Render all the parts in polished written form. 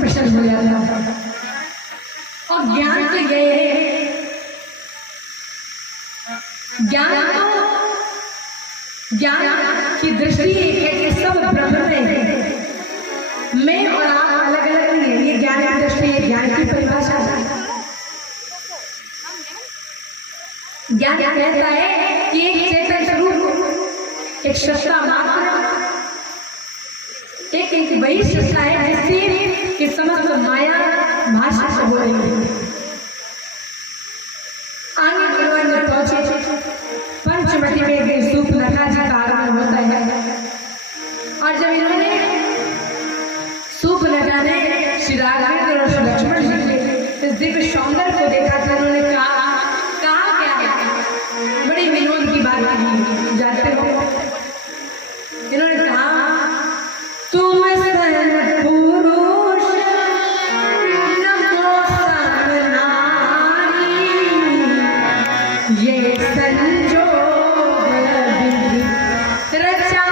प्रसन्न हो जाता। और ज्ञान के गए, ज्ञान की दृष्टि है कि सब ब्रह्म में है, मैं और आप अलग अलग नहीं है। ये ज्ञान की दृष्टि है, ज्ञान की परिभाषा है। ज्ञान कहता है कि एक चेतन स्वरूप, एक सत्ता मात्र, एक वही सत्ता है जिससे कि समस्त माया भाषा से हो रही है। आगे भगवान जब पहुंचे पंचवटी में एक सूप लगा जी का आगमन होता है, और जब इन्होंने सूप लगाने श्री राघवेंद्र और श्री लक्ष्मण जी के इस दिव्य सौंदर्य को देखा तो उन्होंने कहा क्या है, बड़ी विनोद की बात की जाते हो। इन्होंने कहा तुम पुरुष नमो नारी, ये संजोग रचा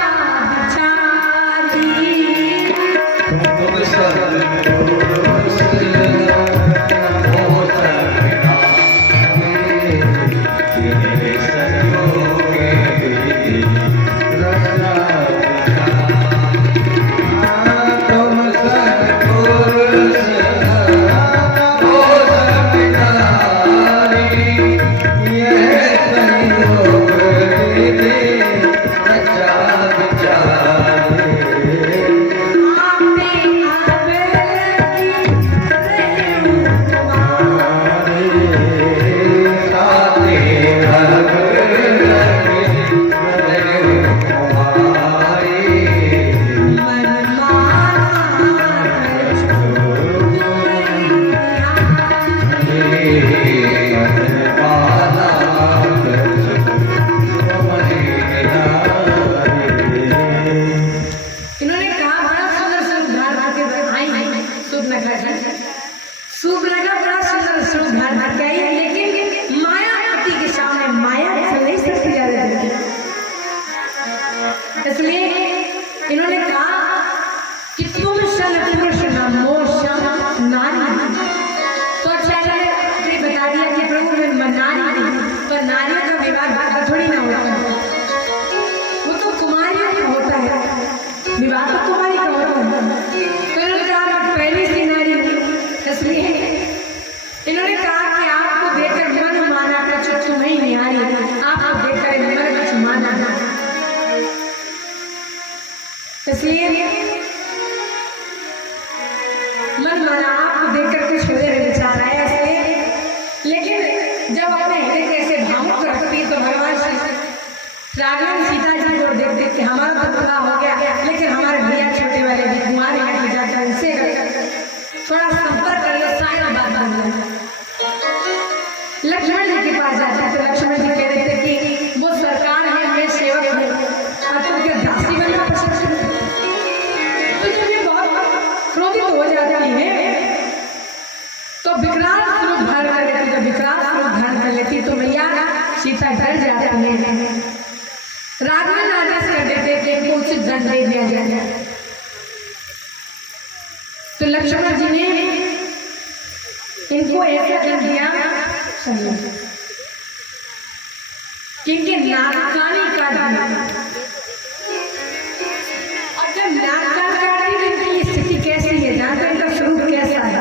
सूप लगा, बड़ा सुंदर स्वरूप धारण करके आई, लेकिन मायापति के सामने माया ऐसा नहीं सकती ज्यादा। इसलिए इन्होंने कहा कि तुम सन पुरुष नमो नारी। तो अच्छा बता दिया कि प्रभु में नारी थी, पर नारियों का विवाह थोड़ी ना होता है, वो तो कुमारियों का होता है, विवाह तो कुमारी का होता है। तो इन्होंने कहा पहली सी नारी, इसलिए इन्होंने कहा कि आपको देखकर मन माना कुछ तुम्हें नहीं आ रही, आपको देखकर मन कुछ माना, इसलिए मन माना आपको देखकर कुछ मेरे विचार आया। इसलिए लेकिन जब अपने हृदय कैसे भावुक रखती तो भगवान राघवन सीता जी को देखते कि हमारा तो पूरा हो गया, लेकिन हमारे भैया छोटे वाले भी कुमार यहाँ की जाकर इनसे थोड़ा संपर्क कर लो, शायद बात बन जाए। लक्ष्मण जी के पास जाते तो लक्ष्मण जी कह रहे थे कि वो सरकार है, मैं सेवक हूँ, और तुमके दासी बनना पसंद है। तो जब ये बहुत क्रोधित हो जाती है तो विकराल स्वरूप धारण कर लेती, जब विकराल स्वरूप धारण कर लेती तो मैया सीता डर जाती है। राघवन आदेश कर देते थे कि उचित दंड दे दिया जाए। तो लक्ष्मण जी ने इनको ऐसा दंड दिया कि इनके नागकानी काट दिया, और जब नागकान काटी तो इनकी स्थिति कैसी है, जानते हैं इनका स्वरूप कैसा है।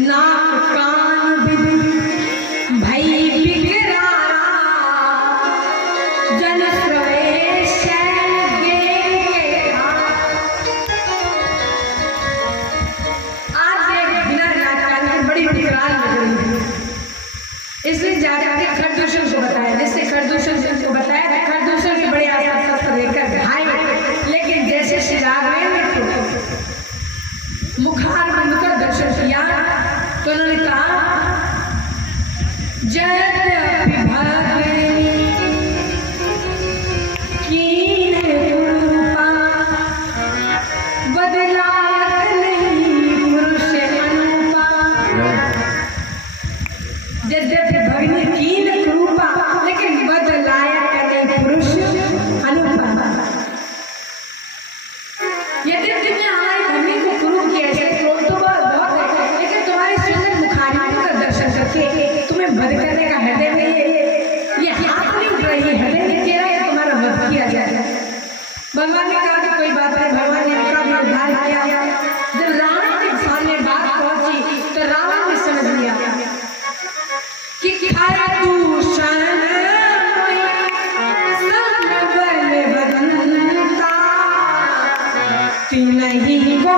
नाक कान भई बिगड़ा जन प्रवेश इसलिए जाकर के खरदूषण को बताया, जिससे खरदूषण को बताया खरदूषण के बड़े आस लेकर घायल, लेकिन जैसे श्री राघवेंद्र को मुखार बंद कर दर्शन किया तो उन्होंने कहा जय यदि तुमने हमारी भूमि को गुरु किया नहीं को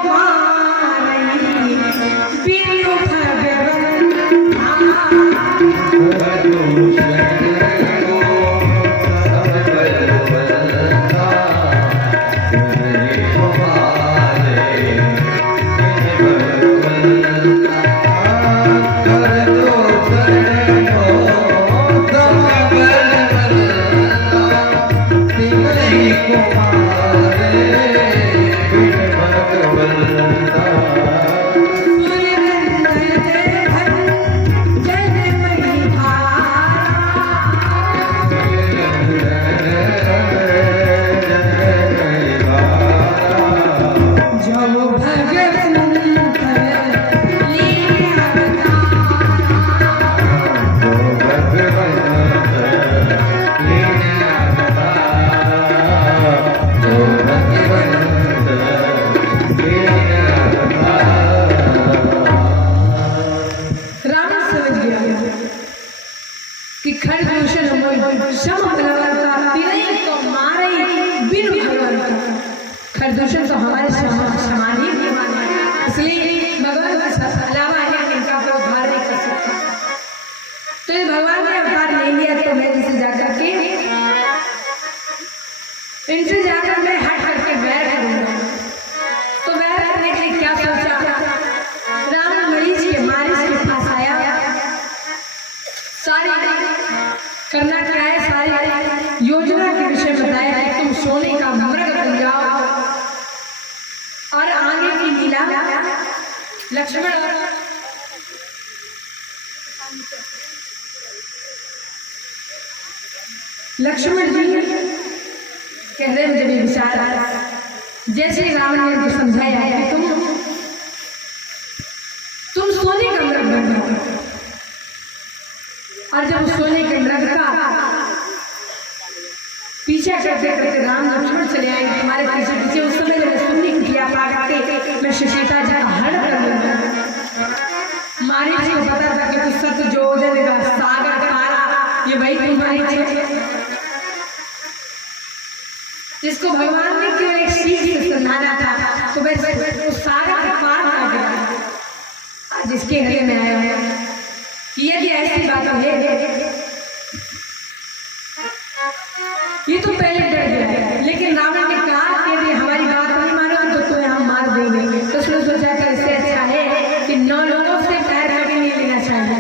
मारई बिनु खरदूषण तो हमारे समान ही इसलिए भगवान का अलावा इनका कोई उद्धार नहीं कर सकता। तो ये भगवान ने अवतार ले लिया तो मैं इनसे जाकर के इनसे जाकर मैं हट करके वैर करूंगा। तो वैर करने के लिए क्या सोचा, राम मरीज के मारिच के पास आया। सारी करना क्या है, सारी योजना के विषय बताया कि तुम सोने का मृग बन जाओ और आगे की लीला लक्ष्मण जी कह रहे मुझे भी विचार आया। जैसे रावण ने उनको समझाया कि तुम सोने का मृग बन जाओ, और जब सोने के मृग का पीछे करते करते राम लक्ष्मण चले आए हमारे पीछे पीछे। उस समय जब सुननी कुटिया पाकर के मैं सीता जी का हरण कर लूंगा। मारी जी को पता था कि तू सत जो का सागर पारा, ये वही तुम्हारी जिसको भगवान ने क्यों एक सीख से समझाना था, तो वैसे उस सागर का पार आ गया जिसके गले में आया है। यदि ऐसी बात है, ये तो पहले डर गया, लेकिन रावण ने कहा कि यदि हमारी बात नहीं मानोगे तो तुम्हें हम मार देंगे। तो उसने सोचा कि इससे अच्छा है कि 9 लोगों से पैर कभी नहीं लेना चाहिए।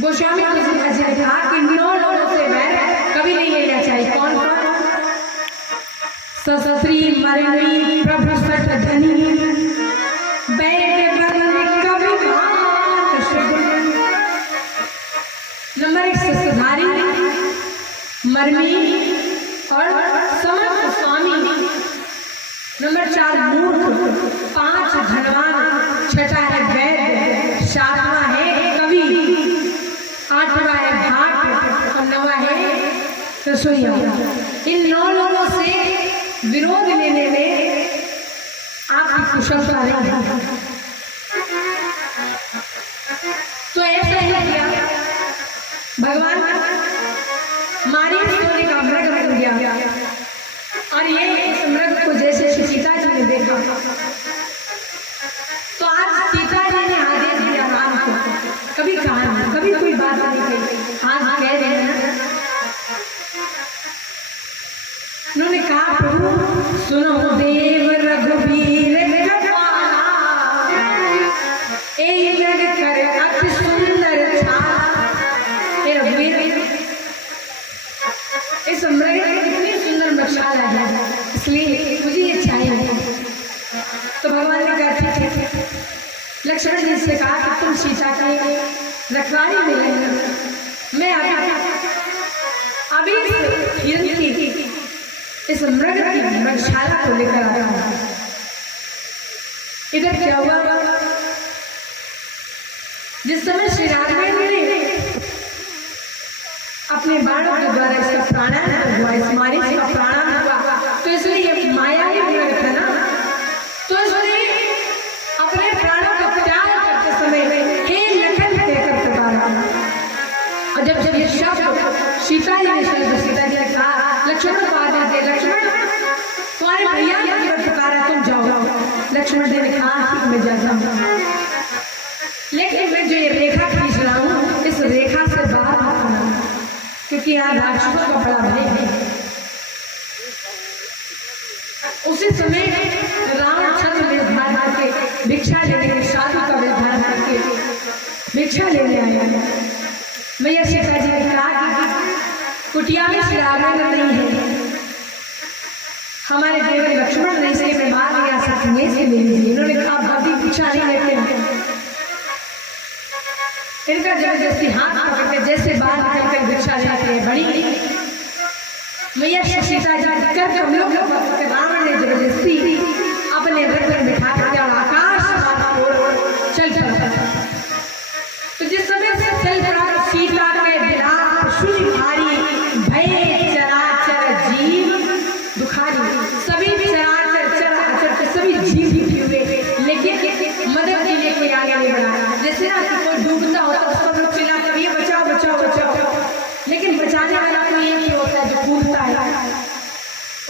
गोस्वामी तुलसीदास जी ने कहा कि 9 लोगों से पैर कभी नहीं लेना चाहिए। कौन कौन? सस्त्री मरणी प्रभु सठ धनी बैठ बंद कभी नंबर 1 ससुधारी मरमी और समर्थ स्वामी। नंबर 4 मूर्ख, 5 धनवान, 6 है वैद्य, 7वां है कवि, 8वां है भाट और 9वां है रसोईया। इन 9 लोगों से विरोध लेने में आपकी कुशलता नहीं है। तो ऐसा ही किया भगवान मारी सोने का मृग बन गया। और ये इस मृग को जैसे सीता जी ने देखा तो आज सीता जी ने आदेश दिया राम को, कभी कहा नहीं, कभी कोई बात नहीं कही, आज कह रहे हैं। उन्होंने कहा प्रभु सुनो देव रघुवीर अति सुंदर इस मृग कितनी सुंदर मशाला है, इसलिए मुझे ये चाहिए। तो भगवान ने कहा ठीक है। लक्ष्मण जी से कहा कि तुम सीता की रखवाली में मैं अभी इस मृग की मृगशाला को लेकर आया हूं। इधर क्या हुआ, जिस समय श्री राघवेंद्र ने अपने बाणों के द्वारा इसका प्राणायाम हुआ, इस मारिच का प्राणायाम हुआ, तो इसलिए ये माया ही मृग था ना, तो इसने अपने प्राणों का त्याग करते समय हे लखन कहकर पुकारा। और जब ये शब्द सीता जी ने सुना तो सीता जी ने कहा लक्ष्मण को आदेश दे, लक्ष्मण तुम्हारे भैया ने पुकारा, तुम लक्ष्मण जी ने कहा कि मैं जाता हूँ, लेकिन मैं जो ये रेखा खींच रहा हूँ इस रेखा से बाहर मत आना, क्योंकि यहाँ राक्षसों का बड़ा भय है। उसी समय रावण छत्र में धारण करके भिक्षा लेने के साधु का धारण करके भिक्षा लेने आया। मैया सीता जी ने कहा कि कुटिया में श्री राघवेंद्र नहीं है, हमारे देवर लक्ष्मण नहीं से मैं मार लिया सकते से ले लीजिए। इन्होंने कहा भाभी भिक्षा नहीं लेते हैं। इनका जबरदस्ती हाथ पकड़ के जैसे बाहर निकलकर भिक्षा लेते हैं। बड़ी मैया सीता जी कर कमलों के रावण ने जबरदस्ती अपने रथ में बिठा करके आकाश चल पड़ा। तो जिस समय से चल पड़ा सीता के विलाप सुन भारी भय चराचर जीव दुखारी, सभी चराचर चराचर के सभी जीव दुखी हुए, लेकिन मदद के लिए कोई आगे नहीं बढ़ा। जैसे ना कोई डूबता होता तो सब लोग चिल्लाते हैं बचाओ बचाओ बचाओ, लेकिन बचाने वाला कोई एक ही होता है जो कूदता है।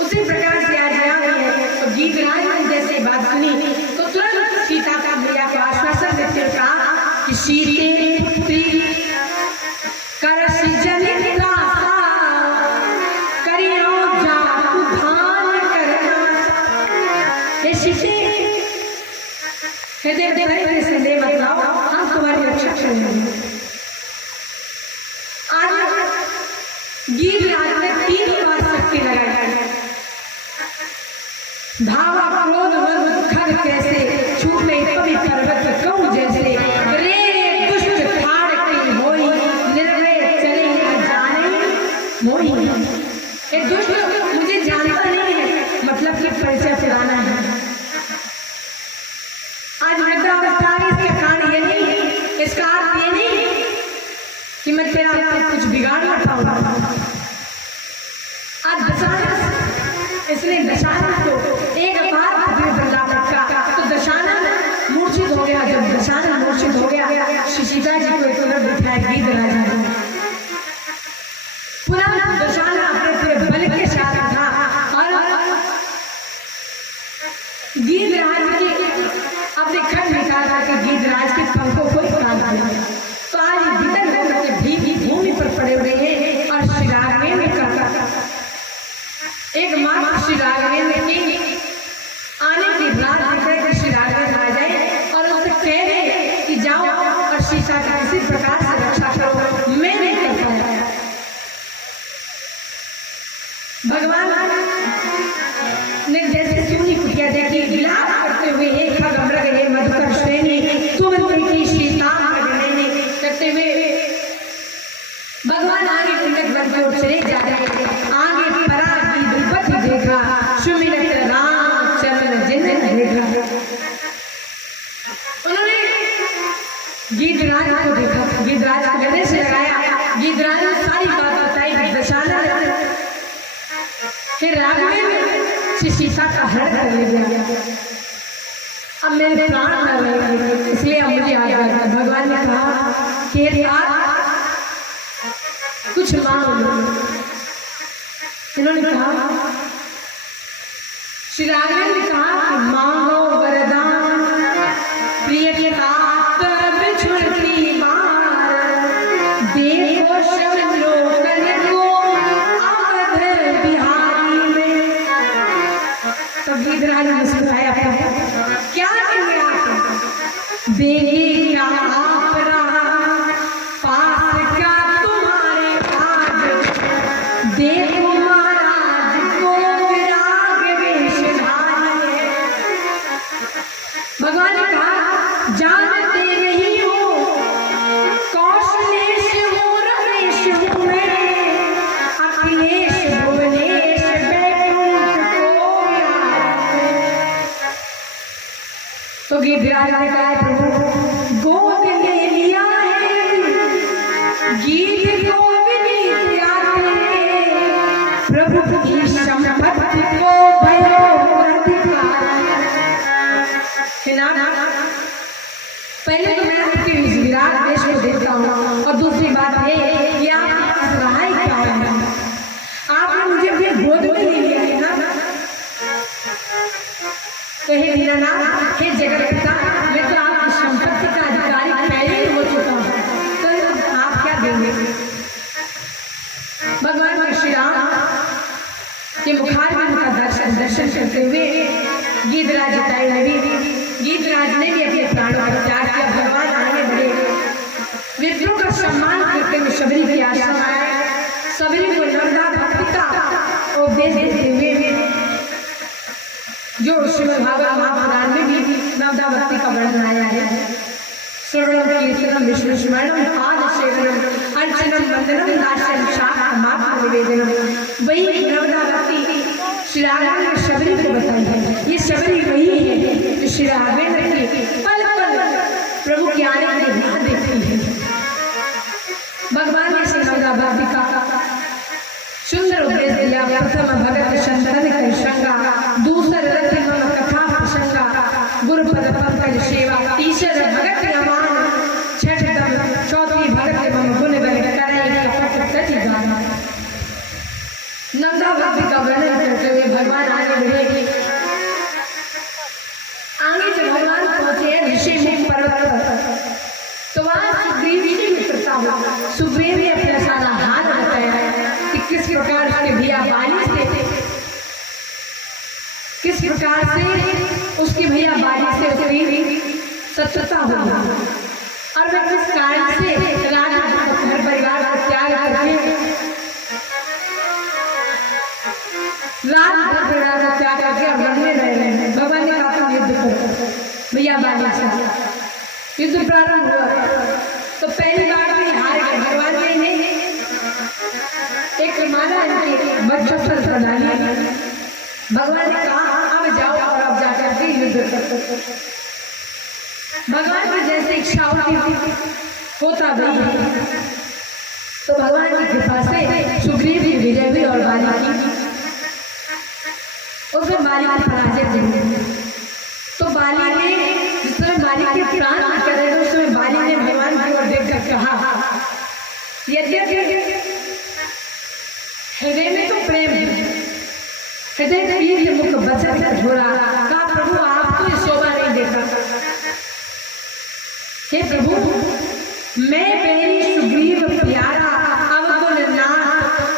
उसी प्रकार से आज यहाँ भी है। तो गीतराज ने जैसे बात सुनी तो तुरंत सीता का मैया को आश्वासन देते हुए कहा कि सीते पुत्री कर सृजन दासा करियो जातु धान करना। हे सीते हृदय धैर्य से ले बताओ, हम तुम्हारी रक्षा करेंगे। आज गीतराज ने 3 बार शक्ति लगाई। धावा क्रोध मद खग कैसे छूटे कवि पर्वत कहूँ जैसे रे दुष्ट ठाड़ की होई निर्भय चले न जाने मोही। ये दुष्ट मुझे जानता नहीं है, मतलब कि परिचय पुराना है। आज वृद्धावस्था इसके कारण ये नहीं, इसका अर्थ ये नहीं कि मैं तेरा कुछ बिगाड़ ना पाऊंगा। आज दशहरा इसने दशहरा को एक बार का तो दशहरा मूर्छित हो गया। जब दशहरा मूर्छित हो गया सीता जी को एक तरफ बिठाया गीतराज ने। पुनः दशहरा अपने पूरे बल के साथ था और गीतराज की अपने खट निकाल करके गीतराज के पंखों को काट दिया। तो आज भीतर के भीगी भूमि पर पड़े हुए हैं और श्री राघवेंद्र का एक मात्र श्री राघवेंद्र की आने की रात देखकर कि श्री राघवेंद्र आ जाए और उससे कह रहे कि जाओ और सीता का किसी प्रकार से रक्षा करो, मैं नहीं कर पाया। भगवान ने जैसे सुनी कुटिया देखी विलाप करते हुए एक खगमृग हे मधुकर श्रेणी तुम की सीता करते हुए भगवान आगे कुंडक बन के उठ चले जा रहे। आगे परा की विपत्ति देखा सुमिरत राम चरण जिन देखा। उन्होंने गीतराज को देखा, गीतराज को गले से लगाया। गीतराज ने सारी बात बताई दशहरा फिर राघवेंद्र से सीता का हरण कर ले गया। अब मेरे प्राण न रहेंगे, इसलिए अब मुझे आ गया। भगवान ने कहा कि कुछ मांग लो। इन्होंने कहा श्री राघवेंद्र ने कहा कि मांगो वरदान प्रिय के तात बिछुड़ती मार देखो शब्द लोकन को अवध बिहारी में। तो गीतराज ने मुस्कुराया क्या कहेंगे आप, देगी क्या आप रहा पास का तुम्हारे आज देखो महाराज को विराग वेशधारी है। भगवान ने कहा जानते नहीं हो कौशलेश हो रमेश हूँ मैं अखिलेश भुवनेश बैकुंठ को तो गीतराज ने कहा प्रभु गोद ले लिया है गीत को विनीत आते प्रभु की संपत्ति को भयो अधिकार। पहले तो मैं आपके विराट देश को देखता हूँ और दूसरी बात है कि आप सहाय क्या है, आपने मुझे अपने गोद में ले लिया है ना। कहे दीनानाथ हे जगत पिता, मैं तो आपकी संपत्ति का अधिकारी पहले ही हो चुका हूँ, तो आप क्या देंगे? भगवान श्री राम के मुखारविंद का दर्शन करते हुए गीधराज गीधराज ने भी अपने प्राणों का त्याग किया। भगवान आगे बढ़े, विप्रों का सम्मान करते हुए शबरी की आश्रम आए, शबरी को नर्मदा भक्ति का उपदेश देते हुए, जो श्रीमद् भागवत महापुराण में भी नर्मदा भक्ति का वर्णन आया है। श्रवणम कीर्तनम विष्णु स्मरणम पाद सेवनम अर्चनम वंदनम दास्यम शाखामात्र निवेदनम, वही नर्मदा भक्ति श्री राघवेंद्र ने शबरी को बताई है। ये शबरी वही है जो श्री राघवेंद्र की पल पल प्रभु के आने के लिए राह देखती है। भगवान ने श्री नर्मदा भक्ति का सुंदर उपदेश दिया। प्रथम भगत संतन कर संगा, दूसर रति मम कथा प्रसंगा, गुरु पद पंकज सेवा, तीसर भगत अमान, छठ दम, चौथी भगत मम गुण बल करे कपट कति गाना। नर्मदा भक्ति का वर्णन करते हुए भगवान आगे बढ़े। आगे जब भगवान पहुंचे ऋषिमुख पर्वत पर, तो वहां सुग्रीव जी की मित्रता हुई। सुग्रीव ने अपना सारा हाल बताया कि किस प्रकार उसके भैया बाली से, किस प्रकार से उसके भैया बाली से उसकी शत्रुता हुई और वह किस कारण से राजा घर परिवार का त्याग करके रात भर परिवार का त्याग करके अब लड़ने रह रहे हैं। भगवान ने कहा युद्ध करो, भैया बाली से युद्ध प्रारंभ हुआ। तो पहली बार में हार गए। भगवान ने एक माला इनके बच्चों पर बना लिया। भगवान ने कहा अब जाओ और अब जाकर के युद्ध करो। भगवान की जैसे इच्छा होता गई, तो भगवान की कृपा से सुग्रीव की विजय हुई और बाली की उसमें बाली की पराजय हुई। तो बाली ने जिस समय बाली के प्राण निकल रहे थे, उस समय बाली ने भगवान की ओर देखकर कहा, यद्यपि हृदय में तो प्रेम है, हृदय प्रीत मुख बचन कठोरा, कहा प्रभु आपको ये शोभा नहीं देता। हे प्रभु, मैं मेरी सुग्रीव प्यारा, अवगुण नाथ,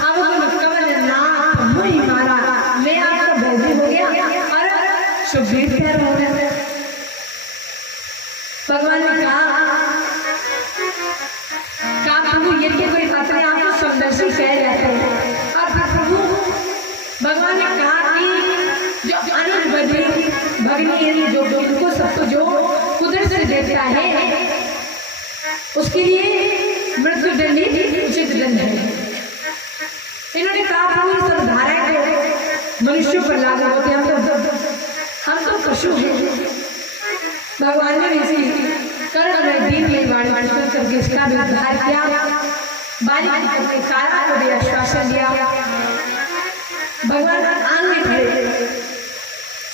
अवगुण कवल नाथ मुहि मारा, मैं आपका बैरी हो गया और सुग्रीव प्यार हो गया। भगवान ने कहा प्रभु ये कोई बात नहीं, आपको समदर्शी कह जाते हैं। और फिर प्रभु भगवान ने कहा कि जो अनिल बद्री भगनी जो उनको सबको जो कुदरत से देता है, उसके लिए मृत्यु दंड ही उचित दंड है। इन्होंने कहा प्रभु सब धाराएं तो मनुष्यों पर लागू होते हैं, हम तो पशु हैं। भगवान ने इसी कर्ण में दीन में वाणी करके इसका भी उद्धार किया। बाली ने तारा को भी आश्वासन दिया। भगवान आगे बढ़े।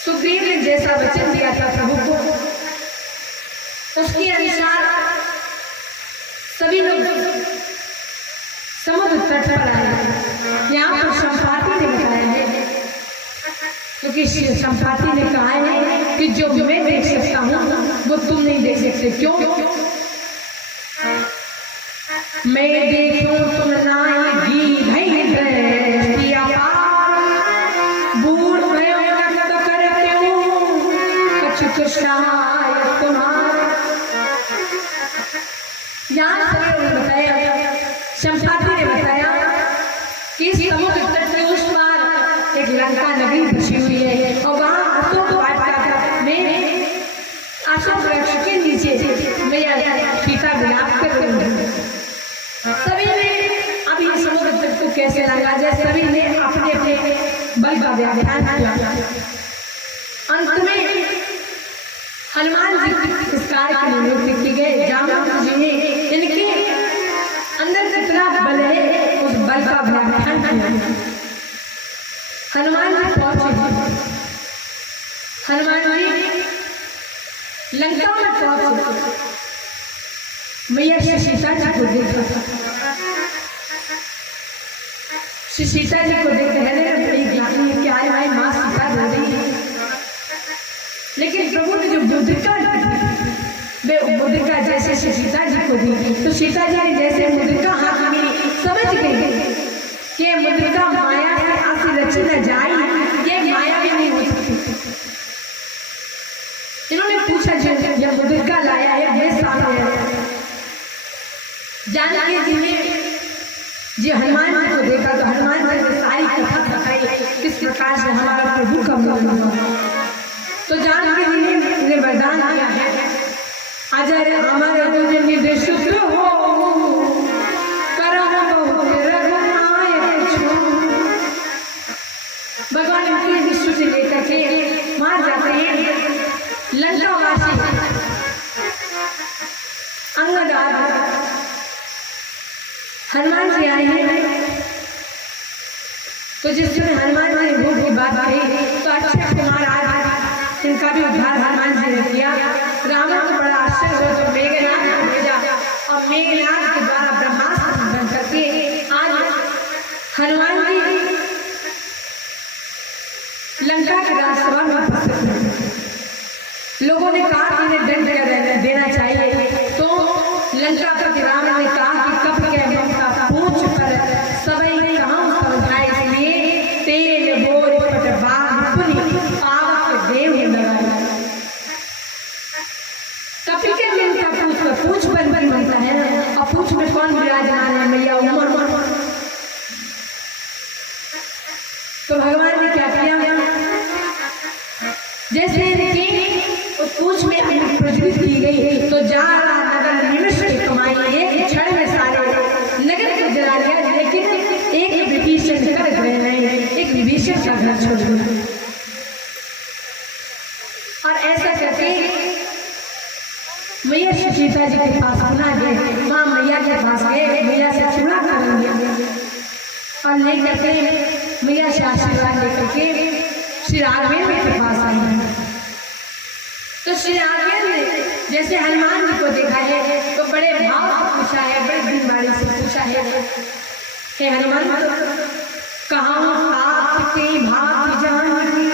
सुग्रीव ने जैसा वचन दिया था प्रभु को, उसके अनुसार सभी लोग समुद्र तट पर आए। यहाँ पर संपाति ने बताया है, क्योंकि संपाति ने कहा है कि जो मैं देख सकता हूँ वो तुम नहीं देख सकते। क्यों? मैं देखूं तुम नाएगी भई दृष्टि अपार, बूढ़ भयो नक्त करते हो कछु सहाय तुम्हारा। यहाँ से बताया, संपाति ने बताया कि समुद्र तट के उस पार एक लंका नगरी बसी हुई है और वहाँ अशोक वाटिका में अशोक वृक्ष के नीचे मैया सीता विलाप कर रही है। सभी ने अब ये समुद्र तट को कैसे लगा जाए, सभी ने अपने अपने बल का व्याख्यान किया। अंत में हनुमान जी इस कार्य के लिए नियुक्त किए गए। जामवंत जी ने इनके अंदर कितना बल है उस बल का व्याख्यान किया। हनुमान जी पहुंचे। हनुमान जी लंका में पहुंचे। मैया श्री सीता जी को देखा। श्री सीता जी को देख कहने लगे, क्या है माँ सीता रो रही है। लेकिन प्रभु ने जो मुद्रिका वे मुद्रिका जैसे सीता जी को दी, तो सीता जी ने जैसे मुद्रिका हाथ में समझ गई कि मुद्रिका माया से आसी रची न जाए, ये माया भी नहीं हो सकती। इन्होंने पूछा जब मुद्रिका लाया है ये सामने है, जानकी जी ने जी हनुमान जी को देखा तो हनुमान जी ने सारी कथा बताई किस प्रकार से हमारा प्रभु का मिलन हुआ। तो जानकी जी ने वरदान दिया है, अजर अमर तुझ निर्देशित हो करम बहुत रघुनायक छो। भगवान इनके विश्व से लेकर के मार जाते हैं लंकावासी अंगद। हनुमान जी आए हैं तो जिस समय हनुमान जी ने भूख की बात कही तो अक्षय कुमार आज इनका भी उद्धार हनुमान जी ने किया। रावण को बड़ा आश्चर्य हुआ तो मेघनाथ को भेजा और मेघनाथ के द्वारा ब्रह्मास्त्र बन करके आज हनुमान जी लंका के राजसभा में उपस्थित हुए। लोगों ने कहा कि इन्हें दंड देना चाहिए, तो लंका पर रावण ने कहा कि कब के ममता पूछ पर सबई कहाँ समझाए, इसलिए तेल बोझ पट बाग पुनि पावक देव लगाया। कपी के मिलता पूछ पर बन बनता है, और पूछ में कौन विराजमान है, मैया उमर। तो भगवान ने क्या किया, जैसे उस पूछ में अग्नि प्रज्वलित की गई तो जाला नगर निमिष की कमाई एक क्षण में सारे नगर को जला दिया, लेकिन एक विभीषण कर गए नहीं, एक विभीषण का घर छोड़ दिया। और ऐसा करके मैया सीता जी के पास आना गए, माँ मैया के पास गए, मैया से चूड़ा कर लिया और लेकर के मैया से आशीर्वाद लेकर के श्री राघवेंद्र के पास आई। तो श्री राघवेंद्र ने जैसे हनुमान जी को देखा है तो बड़े भाव से पूछा है, बड़े बीमारी से पूछा है कि हनुमान कहाँ आपके भाग जानकी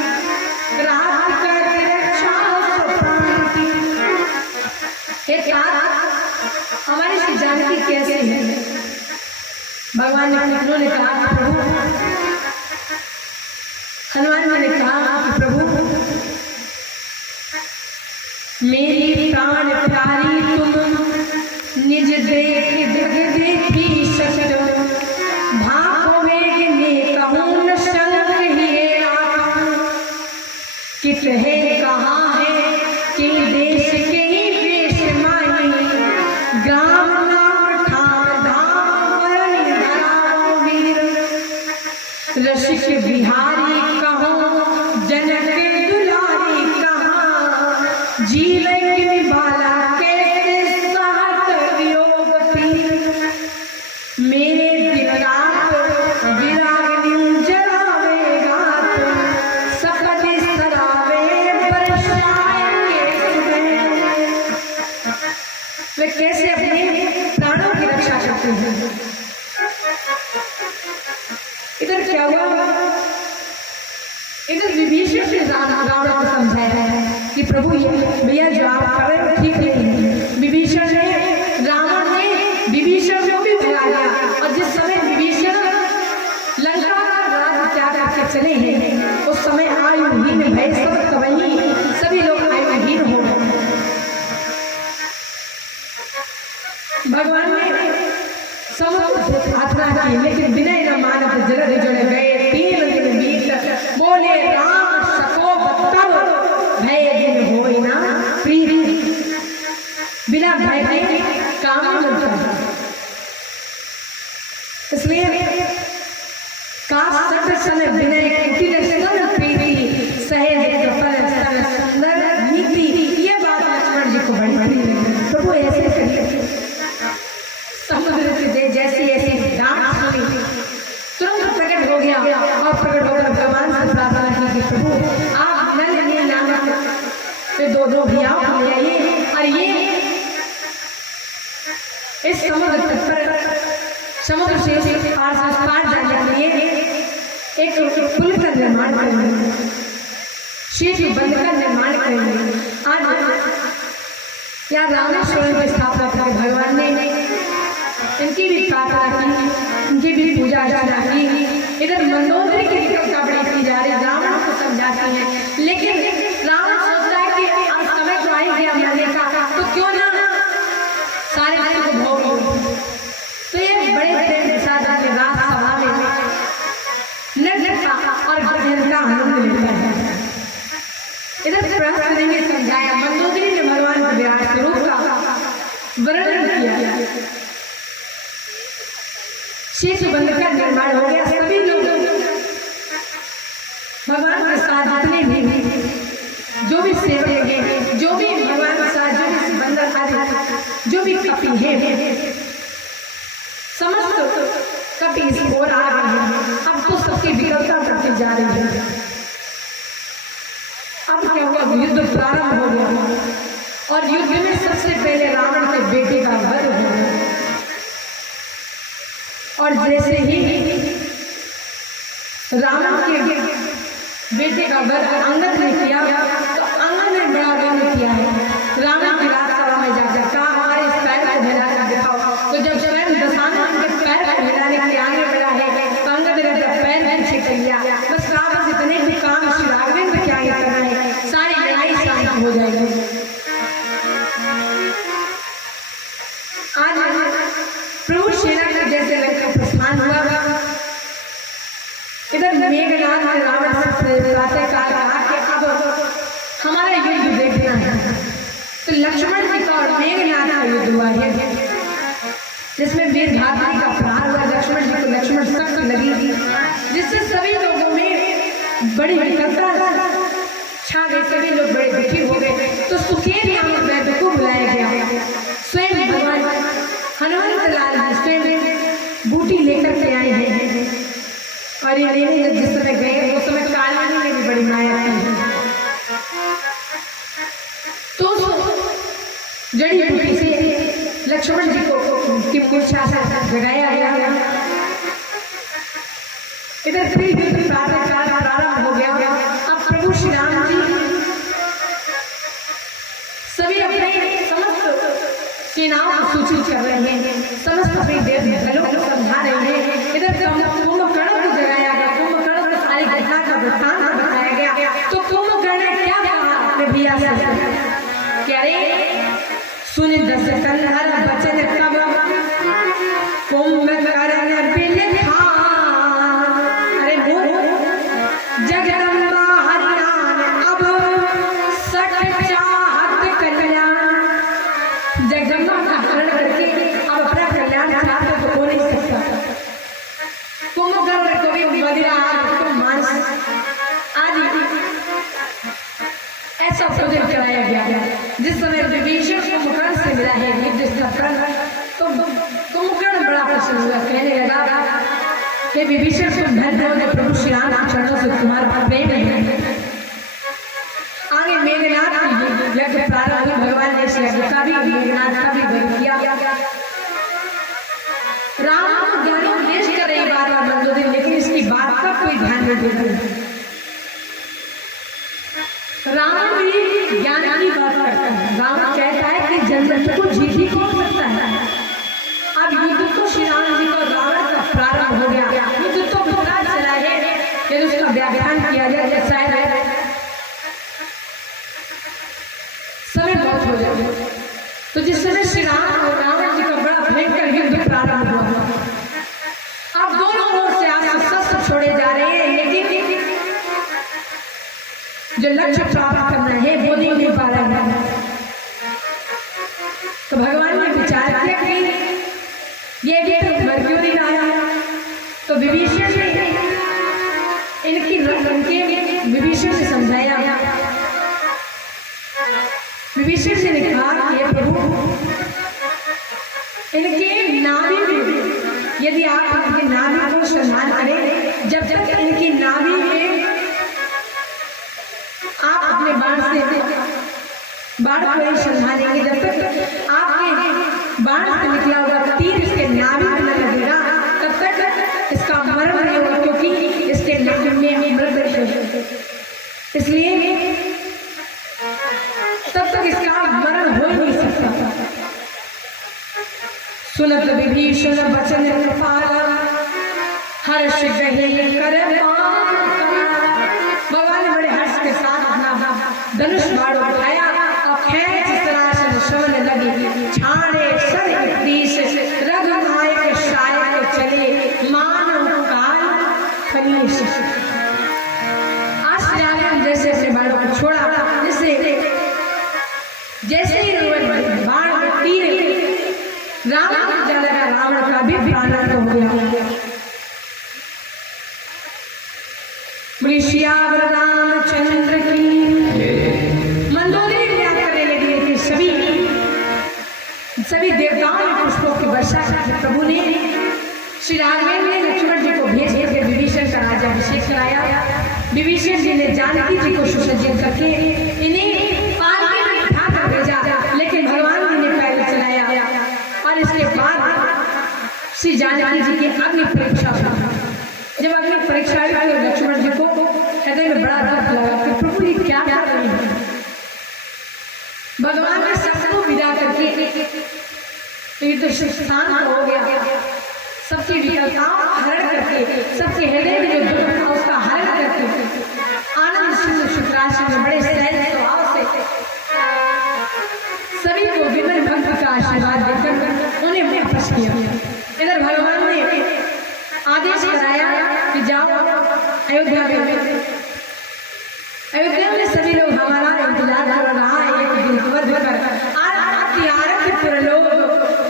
रात करके रक्षा प्राण। हमारी श्री जानकी कैसे है? भगवान ने कहा प्रभु, हनुमान जी ने कहा कि प्रभु मेरी प्राण प्यारी तुम निज देख जग देखी शशि भागो वेग ने कहूँ न शंख ही आका। कित है कहाँ है कि देश के ही वेश माई, ग्राम नाम ठाम धाम वरण धराओ वीर। रसिक बिहारी कहो जनक दुलारी कहाँ, जीवन की बाला कैसे सहत वियोग पीर। मेरे दिन रात विरागिनी जलावेगा सपने सरावे बरसाएंगे सुबह। वे कैसे अपने प्राणों की रक्षा करते हैं। इधर क्या हुआ, इधर विभीषण से रावण को समझाया है कि प्रभु ये भैया जो आप कर रहे हो ठीक नहीं है। विभीषण ने रावण ने विभीषण को भी भगा दिया, और जिस समय विभीषण लंका का राज्य त्याग करके चले हैं उस समय आयुहीन भय सब कवई सभी लोग आयुहीन हो गए। भगवान ने समुद्र प्रार्थना की, लेकिन विनय न मानत जलद जुड़ गए। 3 दिन बीत बोले राम सको तब भय दिन होई ना प्रीति। बिना भय के काम नहीं होता, इसलिए काश सट सन विनय कुटिल सन प्रीति सहेज कपल सन सुंदर नीति। ये बात लक्ष्मण जी को बड़ी बड़ी लगी। प्रभु ऐसे करिए, समुद्र से जैसी ऐसी डांट सुनी तुरंत प्रकट हो गया, और प्रकट होकर भगवान से प्रार्थना की कि प्रभु आप नल नील नामक से 2 भैयाओं को ले आइए, और ये इस समुद्र तट पर समुद्र से पार जाने के लिए एक पुल का निर्माण करेंगे। सेतु बंध का निर्माण करेंगे। आज यहाँ रामेश्वरम की स्थापना करके भगवान ने इनकी भी प्रार्थना की, इनकी भी पूजा अर्चना की। इधर मंदोदरी की विकल्पता बड़ी की जा रही, रावण को समझाती है, लेकिन रावण सोचता है कि अब समय तो आ ही गया मरने का, तो क्यों ना सारे को भोग लो। तो ये बड़े प्रेम के साथ अपने राजसभा में नृत्य और भजन का आनंद लेता है। इधर प्रहस्त ने समझाया, मंदोदरी ने भगवान के विराट स्वरूप का वर्णन किया। सेतु बंध का निर्माण हो गया। सभी लोग भगवान के साथ जितने भी जो भी सेवक लगे, जो भी भगवान के साथ जो भी बंधन आदि जो भी कपि है, समस्त कपि इस ओर आ रहे हैं। अब तो सबकी विकल्पता करती जा रही है। अब क्या हुआ, युद्ध प्रारंभ हो गया और युद्ध में सबसे पहले रावण के बेटे का वध हो गया। और जैसे ही रावण के बेटे का वध अंगद ने किया, तो अंगद ने बड़ा गान किया है। रावण की राजसभा में जाकर कहा, हमारे इस पैर को हिलाकर दिखाओ। तो जब स्वयं दशानन के पैर को हिलाने के आगे बढ़ा है, तो अंगद ने पैर पीछे कर लिया। बस रावण जितने भी काम श्री राघवेंद्र के आगे करना है, सारी लड़ाई शांत हो जाएगी। आज प्रभु सेना के जैसे लंका प्रस्थान हुआ। इधर मेघनाथ ने रावण से प्रातःकाल कहा कि अब हमारा युद्ध देखना है। तो लक्ष्मण जी का और मेघनाथ का युद्ध हुआ है, जिसमें वीरधात्री का प्रहार हुआ। लक्ष्मण जी को लक्ष्मण सख्त लगी, जिससे सभी लोगों में बड़ी विकलता छा गई। सभी लोग बड़े दुखी हो गए। तो सुखेर नामक वैद्य को बुलाया गया। स्वयं भगवान हनुमंत लाल जी स्वयं बूटी लेकर के आए हैं। और ये लेने जिस समय गए, उस समय कालवानी में भी बड़ी माया थी। तो जड़ी बूटी से लक्ष्मण जी को की मूर्छा से जगाया गया। इधर फिर युद्ध प्रातःकाल प्रारंभ हो गया। अब प्रभु श्री राम जी सभी अपने समस्त सेनाओं को सूचित कर रहे हैं, समस्त अपने देव बलों को समझा रहे हैं। इधर कुंभकर्ण को जगाया गया, कुंभकर्ण को सारी घटना का वृत्तांत बताया गया। तो कुंभकर्ण ने क्या कहा अपने भैया से, क्या रे सुन दस कंधर बचन तब कुंभकर्ण बिलखा, अरे जगदम्बा हरियाण अब सट चाहत कल्याण। जगदम्बा का हरण करके अब अपना कल्याण चाहते तो हो नहीं सकता। कुंभकर्ण को भी मदिरा मांस आदि ऐसा भोजन कराया गया। जिस समय विभीषण कुंभकर्ण से मिला है युद्ध स्थल पर, तो कुंभकर्ण बड़ा प्रसन्न हुआ, कहने लगा कि विभीषण तुम धन्य हो जो प्रभु श्री राम के चरणों से तुम्हारा प्रेम है। आगे मेघनाथ की यज्ञ प्रारंभ हुई। भगवान ने इस यज्ञ का भी मेघनाथ का भी वध किया। राम को ज्ञानोपदेश कर रही बार बार मंदोदरी, लेकिन इसकी बात का कोई ध्यान नहीं देता। राम भी ज्ञान की बात करता है। राम कहता है कि जन्नत को जीत ही कौन सकता है। अब युद्ध तो श्री राम जी का रावण का प्रारंभ हो गया। युद्ध तो पता चला है, यदि उसका व्याख्यान किया जाए तो शायद समय बहुत हो जाए। तो जिस समय श्री राम और रावण जी का बड़ा भयंकर युद्ध प्रारंभ हुआ। अब दोनों ओर से आप शस्त्र छोड़े जा रहे हैं, लेकिन जो लक्ष्य प्राप्त करना है वो नहीं पा रहा है। तो भगवान ने विचार किया कि ये भी तो मर क्यों नहीं आया। तो विभीषण ने विभीषण से समझाया। विभीषण जी ने कहा कि ये प्रभु, इनके नाभि में यदि आप इनके नाभि को स्नान करें, जब तक इनकी नाभि में आप अपने बाण को नहीं संभालेंगे, जब तक आपके बाण से निकला हुआ तीर इसके नाभि में न लगेगा, तब तक इसका मरण नहीं होगा, क्योंकि इसके नाभि में मृत है। इसलिए तब तक इसका मरण हो ही नहीं सकता। सुनत विभीषण वचन कृपाला हर्ष गहे कर भगवान ने बड़े हर्ष के साथ अपना धनुष बाण उठाया और खेच सरासन शवन लगी छाड़े सर तीस रघुनायक शायक चले मानव काल फनीश। आश्चर्य जैसे अपने बाणों को छोड़ा जैसे ही बाण तीर रावण को जा लगा, रावण का भी प्राण हो गया। सियावर रामचंद्र की मंदोदरी याद करने लगी कि सभी देवताओं ने पुष्पों की वर्षा की। प्रभु ने श्री राघवेंद्र ने लक्ष्मण जी को भेज करके विभीषण का राज्याभिषेक कराया। विभीषण जी ने जानकी जी को सुसज्जित करके इन्हें पालकी में बिठा कर भेजा, लेकिन भगवान जी ने पैदल चलाया। और इसके बाद श्री जानकी जी की अग्नि परीक्षा हुई। जब अग्नि परीक्षा हुई तो लक्ष्मण जी को हृदय में बड़ा दुख लगा कि प्रभु ये क्या कर रहे हैं। भगवान ने सबको विदा करके तो शांत हो गया, सबकी विकलताओं हरण करके, सबके हृदय में जो दुख था उसका हरण करके आनंद सिंह शुक्राचार्य ने बड़े सहज स्वभाव से सभी को विमल भक्ति का आशीर्वाद देकर उन्हें वापस किया। इधर भगवान ने आदेश कराया कि जाओ अयोध्या में सभी लोग हमारा इंतजार कर रहा है। एक दिन वर्ध कर आरती लोग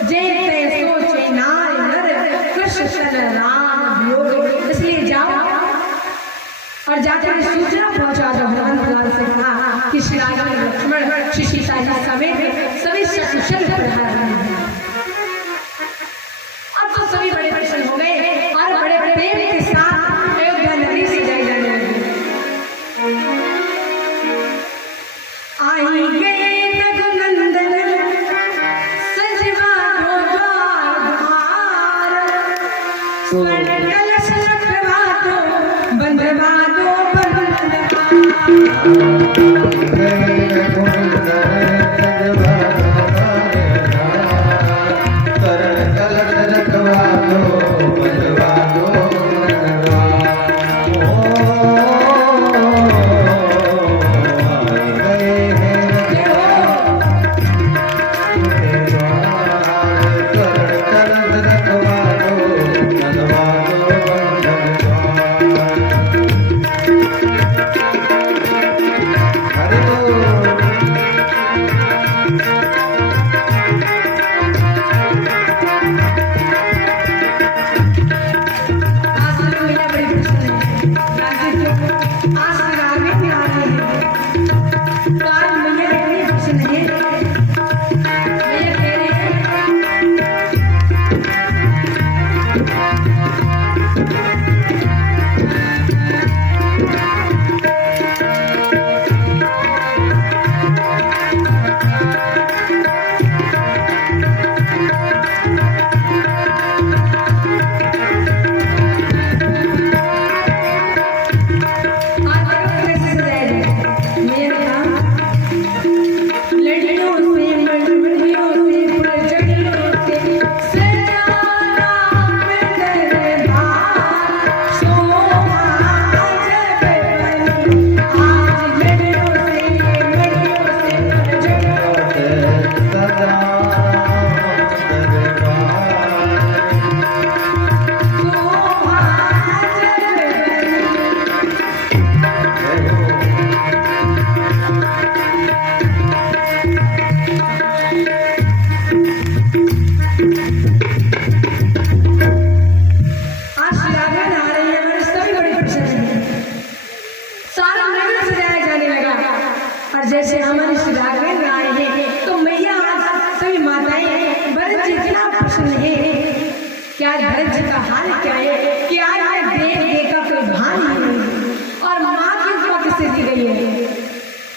जय तय सोचे नार नर कृष्ण सन राम योग। इसलिए जाओ और जाकर सूचना पहुंचा दो। हनुमान से कहा कि श्री राम लक्ष्मण श्री सीता जी समेत सभी सकुशल प्रहार हैं। अब तो सभी बड़े प्रसन्न हो गए और बड़े प्रेम के साथ अयोध्या नगरी से जाए जाने लगे। आई गए रघुनंदन सजवा दो द्वार, स्वर्ण कलश रखवा दो बंधवा दो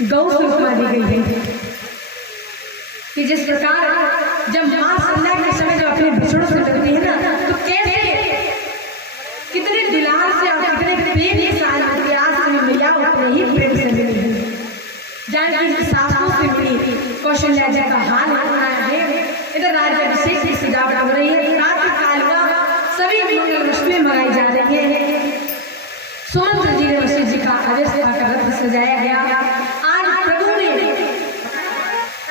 गौ से उपमा दी गई है कि जिस प्रकार जब माँ संध्या के समय जो अपने बछड़ों से डरती है ना, तो कैसे कितने दुलार से और कितने प्रेम के साथ आज से मैया उतने ही प्रेम से मिली। जानकी जी सासों से मिली, कौशल्या जी का हाल है। इधर राज्याभिषेक की सजावट हो रही है। प्रातःकाल का सभी मंगल रस्में मनाई जा रही है। सुमंत्र जी ने वशिष्ठ जी का आदेश पाकर रथ सजाया गया। आज प्रभु ने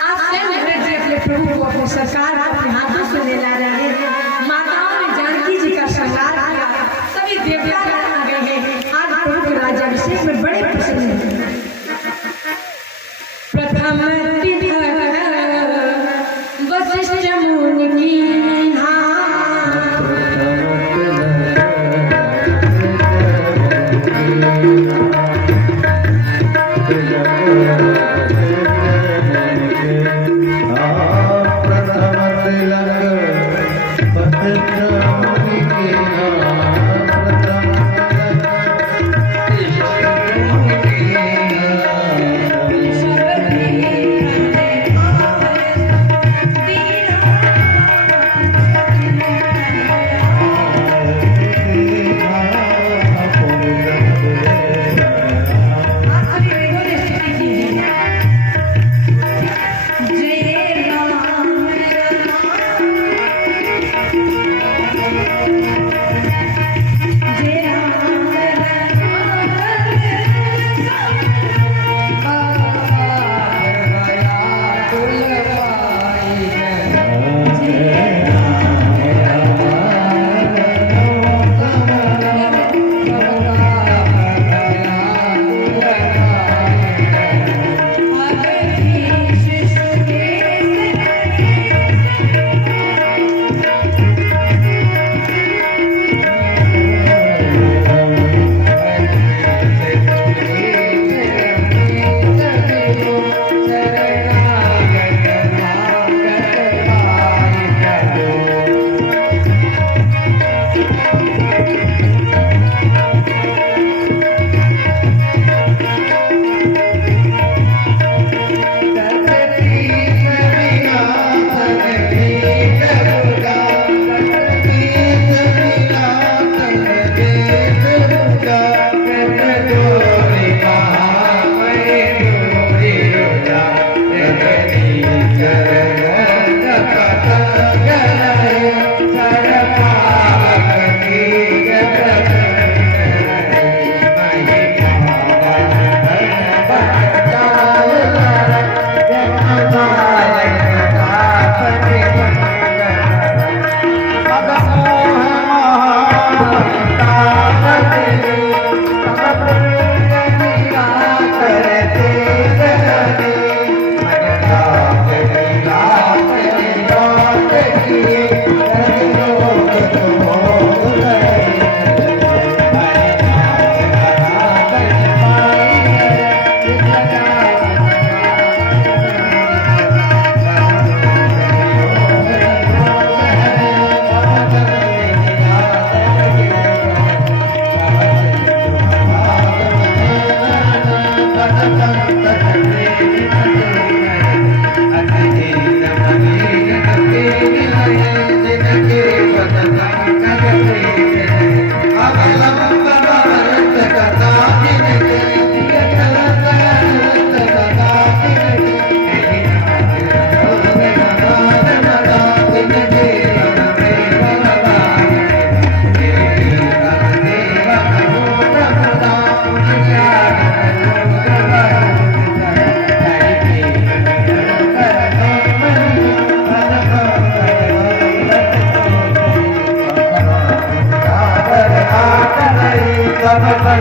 आज स्वयं भरत जी अपने प्रभु को अपनी सरकार को अपने हाथों से ले ला रहे हैं। माताओं ने जानकी जी का श्रृंगार किया। सभी देवता आ गए हैं। आज प्रभु के राज्याभिषेक में बड़े प्रसन्न हैं। प्रथम वशिष्ठ मुनि की Bye.